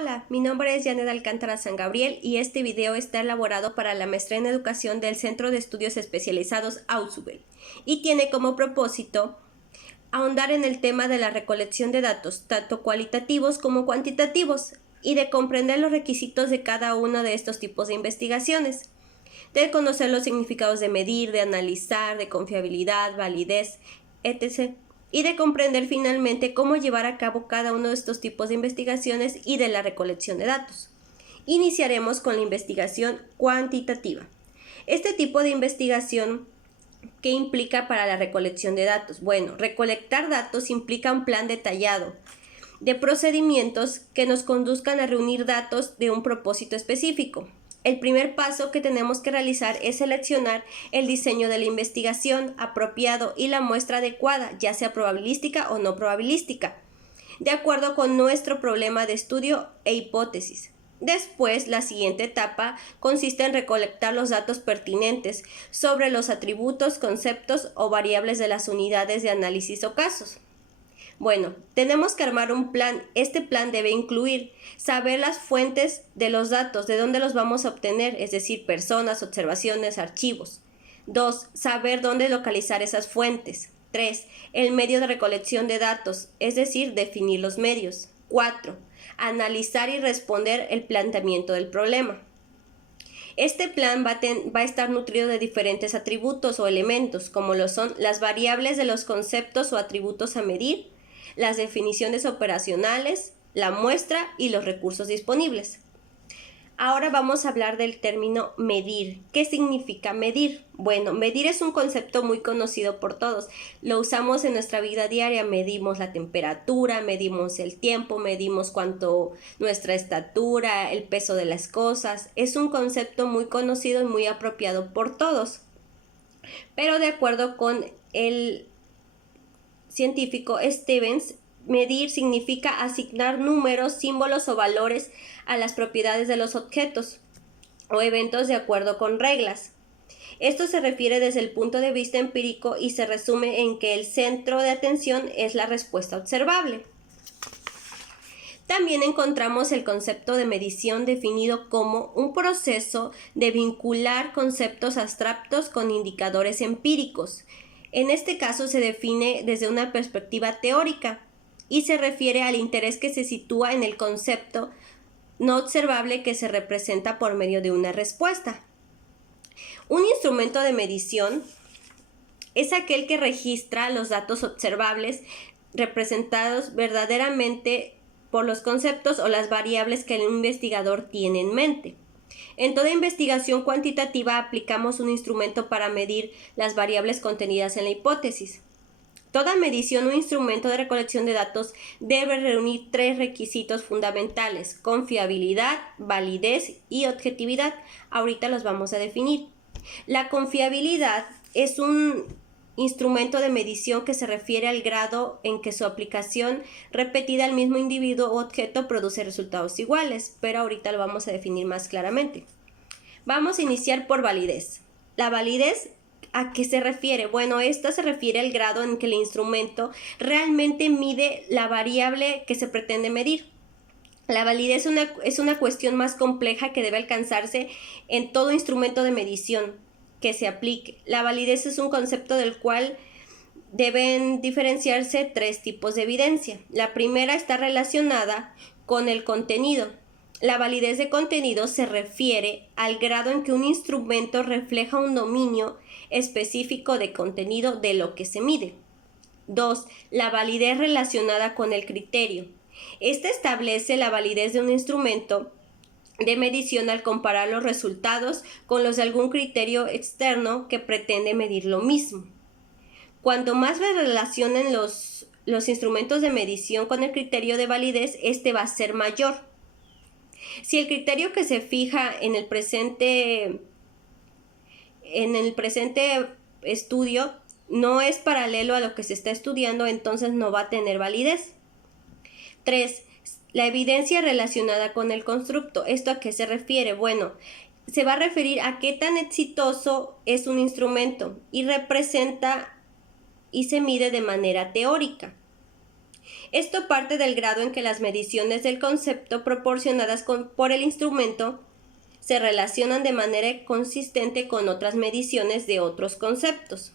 Hola, mi nombre es Janet Alcántara San Gabriel y este video está elaborado para la maestría en educación del Centro de Estudios Especializados Ausubel y tiene como propósito ahondar en el tema de la recolección de datos, tanto cualitativos como cuantitativos, y de comprender los requisitos de cada uno de estos tipos de investigaciones, de conocer los significados de medir, de analizar, de confiabilidad, validez, etc., y de comprender finalmente cómo llevar a cabo cada uno de estos tipos de investigaciones y de la recolección de datos. Iniciaremos con la investigación cuantitativa. Este tipo de investigación, ¿qué implica para la recolección de datos? Bueno, recolectar datos implica un plan detallado de procedimientos que nos conduzcan a reunir datos de un propósito específico. El primer paso que tenemos que realizar es seleccionar el diseño de la investigación apropiado y la muestra adecuada, ya sea probabilística o no probabilística, de acuerdo con nuestro problema de estudio e hipótesis. Después, la siguiente etapa consiste en recolectar los datos pertinentes sobre los atributos, conceptos o variables de las unidades de análisis o casos. Bueno, tenemos que armar un plan. Este plan debe incluir saber las fuentes de los datos, de dónde los vamos a obtener, es decir, personas, observaciones, archivos. 2. Saber dónde localizar esas fuentes. 3. El medio de recolección de datos, es decir, definir los medios. 4. Analizar y responder el planteamiento del problema. Este plan va a estar nutrido de diferentes atributos o elementos, como lo son las variables de los conceptos o atributos a medir, las definiciones operacionales, la muestra y los recursos disponibles. Ahora vamos a hablar del término medir. ¿Qué significa medir? Bueno, medir es un concepto muy conocido por todos. Lo usamos en nuestra vida diaria. Medimos la temperatura, medimos el tiempo, medimos nuestra estatura, el peso de las cosas. Es un concepto muy conocido y muy apropiado por todos. Pero de acuerdo con el científico Stevens, medir significa asignar números, símbolos o valores a las propiedades de los objetos o eventos de acuerdo con reglas. Esto se refiere desde el punto de vista empírico y se resume en que el centro de atención es la respuesta observable. También encontramos el concepto de medición definido como un proceso de vincular conceptos abstractos con indicadores empíricos. En este caso se define desde una perspectiva teórica y se refiere al interés que se sitúa en el concepto no observable que se representa por medio de una respuesta. Un instrumento de medición es aquel que registra los datos observables representados verdaderamente por los conceptos o las variables que el investigador tiene en mente. En toda investigación cuantitativa aplicamos un instrumento para medir las variables contenidas en la hipótesis. Toda medición o instrumento de recolección de datos debe reunir tres requisitos fundamentales: confiabilidad, validez y objetividad. Ahorita los vamos a definir. La confiabilidad es un instrumento de medición que se refiere al grado en que su aplicación repetida al mismo individuo o objeto produce resultados iguales, pero ahorita lo vamos a definir más claramente. Vamos a iniciar por validez. La validez, ¿a qué se refiere? Bueno, esta se refiere al grado en que el instrumento realmente mide la variable que se pretende medir. La validez es una cuestión más compleja que debe alcanzarse en todo instrumento de medición que se aplique. La validez es un concepto del cual deben diferenciarse tres tipos de evidencia. La primera está relacionada con el contenido. La validez de contenido se refiere al grado en que un instrumento refleja un dominio específico de contenido de lo que se mide. 2. La validez relacionada con el criterio. Esta establece la validez de un instrumento de medición al comparar los resultados con los de algún criterio externo que pretende medir lo mismo. Cuanto más se relacionen los instrumentos de medición con el criterio de validez, este va a ser mayor. Si el criterio que se fija en el presente estudio no es paralelo a lo que se está estudiando, entonces no va a tener validez. 3. La evidencia relacionada con el constructo. ¿Esto a qué se refiere? Bueno, se va a referir a qué tan exitoso es un instrumento y representa y se mide de manera teórica. Esto parte del grado en que las mediciones del concepto proporcionadas por el instrumento se relacionan de manera consistente con otras mediciones de otros conceptos.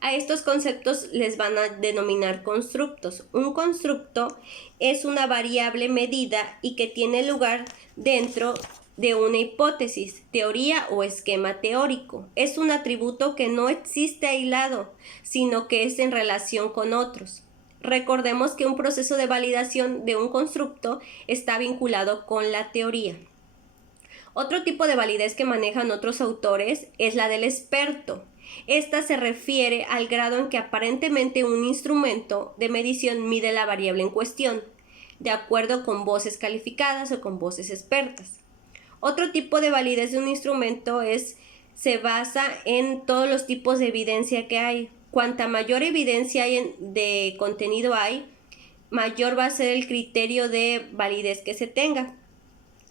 A estos conceptos les van a denominar constructos. Un constructo es una variable medida y que tiene lugar dentro de una hipótesis, teoría o esquema teórico. Es un atributo que no existe aislado, sino que es en relación con otros. Recordemos que un proceso de validación de un constructo está vinculado con la teoría. Otro tipo de validez que manejan otros autores es la del experto. Esta se refiere al grado en que aparentemente un instrumento de medición mide la variable en cuestión, de acuerdo con voces calificadas o con voces expertas. Otro tipo de validez de un instrumento se basa en todos los tipos de evidencia que hay. Cuanta mayor evidencia de contenido hay, mayor va a ser el criterio de validez que se tenga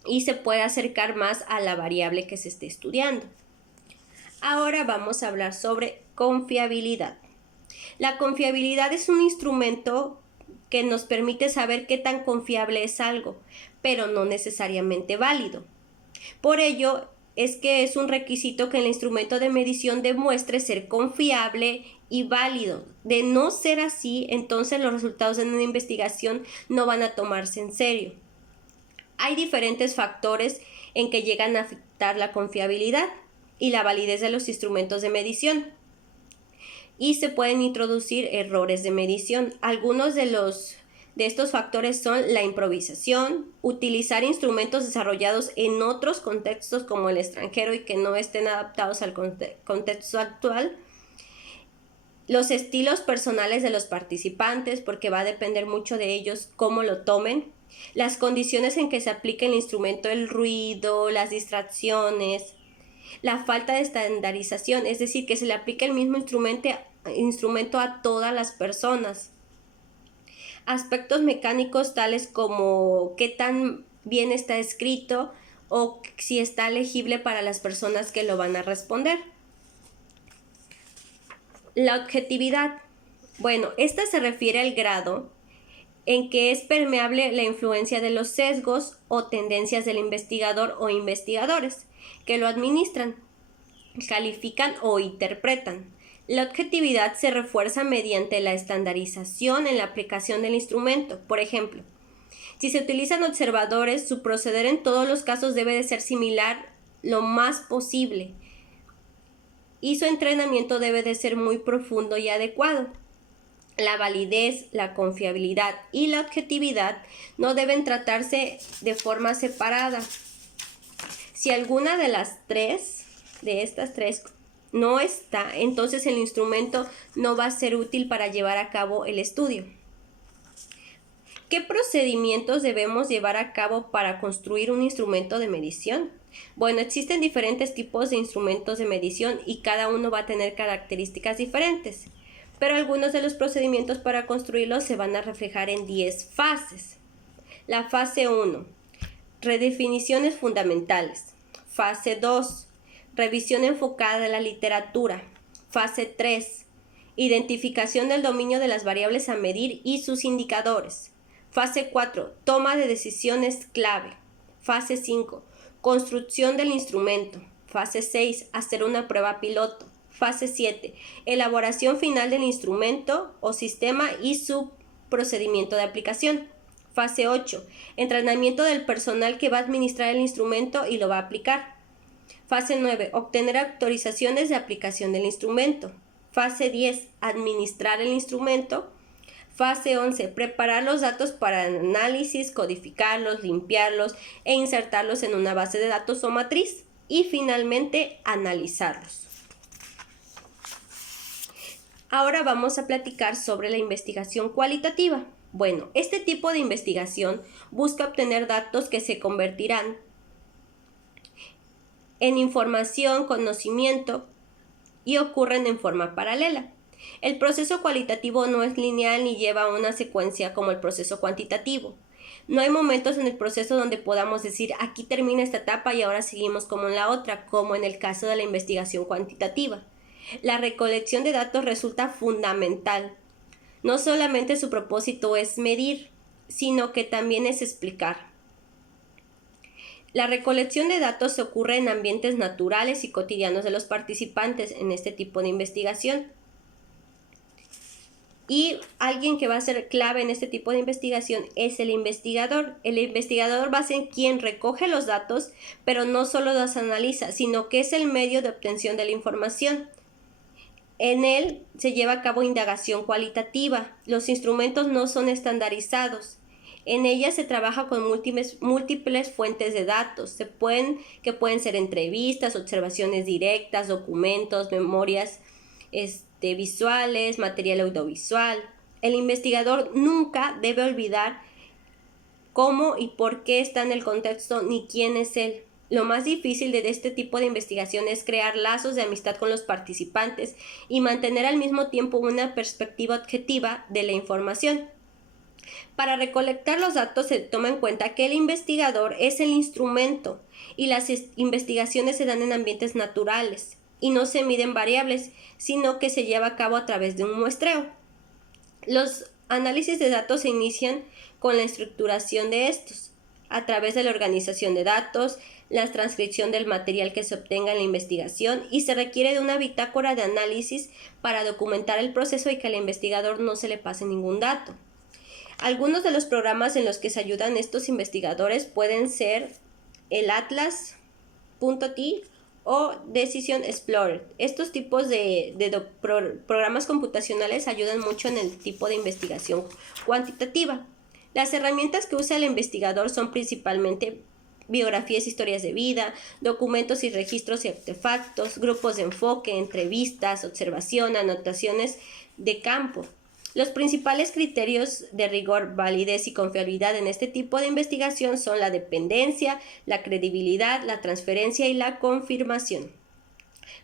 y se puede acercar más a la variable que se esté estudiando. Ahora vamos a hablar sobre confiabilidad. La confiabilidad es un instrumento que nos permite saber qué tan confiable es algo, pero no necesariamente válido. Por ello, es que es un requisito que el instrumento de medición demuestre ser confiable y válido. De no ser así, entonces los resultados de una investigación no van a tomarse en serio. Hay diferentes factores en que llegan a afectar la confiabilidad y la validez de los instrumentos de medición. Y se pueden introducir errores de medición. Algunos de estos factores son la improvisación, utilizar instrumentos desarrollados en otros contextos como el extranjero y que no estén adaptados al contexto actual, los estilos personales de los participantes, porque va a depender mucho de ellos cómo lo tomen, las condiciones en que se aplica el instrumento, el ruido, las distracciones, la falta de estandarización, es decir, que se le aplique el mismo instrumento a todas las personas. Aspectos mecánicos tales como qué tan bien está escrito o si está legible para las personas que lo van a responder. La objetividad. Bueno, esta se refiere al grado en que es permeable la influencia de los sesgos o tendencias del investigador o investigadores que lo administran, califican o interpretan. La objetividad se refuerza mediante la estandarización en la aplicación del instrumento. Por ejemplo, si se utilizan observadores, su proceder en todos los casos debe de ser similar lo más posible y su entrenamiento debe de ser muy profundo y adecuado. La validez, la confiabilidad y la objetividad no deben tratarse de forma separada. Si alguna de estas tres no está, entonces el instrumento no va a ser útil para llevar a cabo el estudio. ¿Qué procedimientos debemos llevar a cabo para construir un instrumento de medición? Bueno, existen diferentes tipos de instrumentos de medición y cada uno va a tener características diferentes, pero algunos de los procedimientos para construirlos se van a reflejar en 10 fases. La fase 1, redefiniciones fundamentales. Fase 2, revisión enfocada de la literatura. Fase 3, identificación del dominio de las variables a medir y sus indicadores. Fase 4, toma de decisiones clave. Fase 5, construcción del instrumento. Fase 6, hacer una prueba piloto. Fase 7, elaboración final del instrumento o sistema y su procedimiento de aplicación. Fase 8, entrenamiento del personal que va a administrar el instrumento y lo va a aplicar. Fase 9, obtener autorizaciones de aplicación del instrumento. Fase 10, administrar el instrumento. Fase 11, preparar los datos para análisis, codificarlos, limpiarlos e insertarlos en una base de datos o matriz. Y finalmente, analizarlos. Ahora vamos a platicar sobre la investigación cualitativa. Bueno, este tipo de investigación busca obtener datos que se convertirán en información, conocimiento y ocurren en forma paralela. El proceso cualitativo no es lineal ni lleva una secuencia como el proceso cuantitativo. No hay momentos en el proceso donde podamos decir aquí termina esta etapa y ahora seguimos como en la otra, como en el caso de la investigación cuantitativa. La recolección de datos resulta fundamental. No solamente su propósito es medir, sino que también es explicar. La recolección de datos ocurre en ambientes naturales y cotidianos de los participantes en este tipo de investigación. Y alguien que va a ser clave en este tipo de investigación es el investigador. El investigador va a ser quien recoge los datos, pero no solo los analiza, sino que es el medio de obtención de la información. En él se lleva a cabo indagación cualitativa. Los instrumentos no son estandarizados. En ella se trabaja con múltiples fuentes de datos, que pueden ser entrevistas, observaciones directas, documentos, memorias visuales, material audiovisual. El investigador nunca debe olvidar cómo y por qué está en el contexto ni quién es él. Lo más difícil de este tipo de investigación es crear lazos de amistad con los participantes y mantener al mismo tiempo una perspectiva objetiva de la información. Para recolectar los datos se toma en cuenta que el investigador es el instrumento y las investigaciones se dan en ambientes naturales y no se miden variables, sino que se lleva a cabo a través de un muestreo. Los análisis de datos se inician con la estructuración de estos, a través de la organización de datos, la transcripción del material que se obtenga en la investigación y se requiere de una bitácora de análisis para documentar el proceso y que al investigador no se le pase ningún dato. Algunos de los programas en los que se ayudan estos investigadores pueden ser el Atlas.t o Decision Explorer. Estos tipos de programas computacionales ayudan mucho en el tipo de investigación cuantitativa. Las herramientas que usa el investigador son principalmente biografías, historias de vida, documentos y registros y artefactos, grupos de enfoque, entrevistas, observación, anotaciones de campo. Los principales criterios de rigor, validez y confiabilidad en este tipo de investigación son la dependencia, la credibilidad, la transferencia y la confirmación.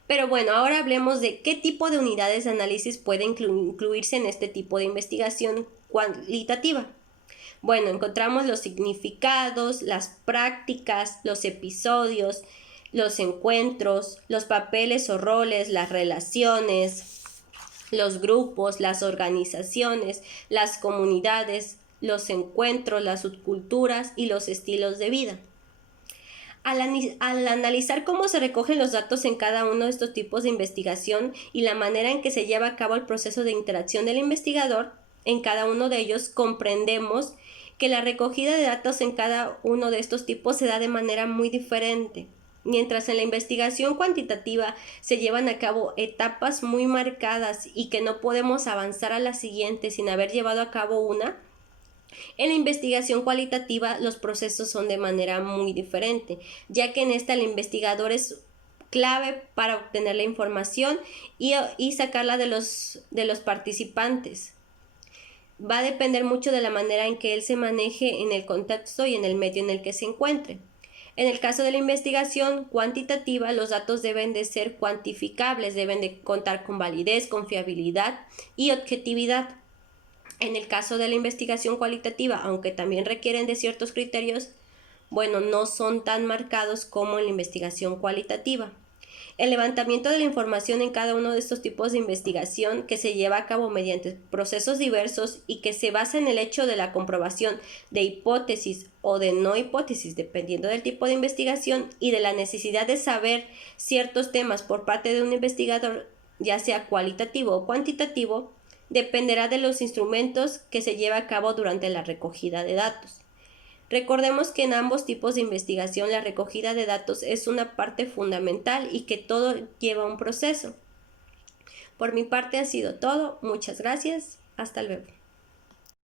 Pero bueno, ahora hablemos de qué tipo de unidades de análisis pueden incluirse en este tipo de investigación cualitativa. Bueno, encontramos los significados, las prácticas, los episodios, los encuentros, los papeles o roles, las relaciones, los grupos, las organizaciones, las comunidades, los encuentros, las subculturas y los estilos de vida. Al analizar cómo se recogen los datos en cada uno de estos tipos de investigación y la manera en que se lleva a cabo el proceso de interacción del investigador, en cada uno de ellos comprendemos que la recogida de datos en cada uno de estos tipos se da de manera muy diferente. Mientras en la investigación cuantitativa se llevan a cabo etapas muy marcadas y que no podemos avanzar a la siguiente sin haber llevado a cabo una, en la investigación cualitativa los procesos son de manera muy diferente, ya que en esta el investigador es clave para obtener la información y sacarla de los participantes. Va a depender mucho de la manera en que él se maneje en el contexto y en el medio en el que se encuentre. En el caso de la investigación cuantitativa, los datos deben de ser cuantificables, deben de contar con validez, confiabilidad y objetividad. En el caso de la investigación cualitativa, aunque también requieren de ciertos criterios, no son tan marcados como en la investigación cualitativa. El levantamiento de la información en cada uno de estos tipos de investigación que se lleva a cabo mediante procesos diversos y que se basa en el hecho de la comprobación de hipótesis o de no hipótesis, dependiendo del tipo de investigación y de la necesidad de saber ciertos temas por parte de un investigador, ya sea cualitativo o cuantitativo, dependerá de los instrumentos que se lleva a cabo durante la recogida de datos. Recordemos que en ambos tipos de investigación la recogida de datos es una parte fundamental y que todo lleva un proceso. Por mi parte ha sido todo. Muchas gracias. Hasta luego.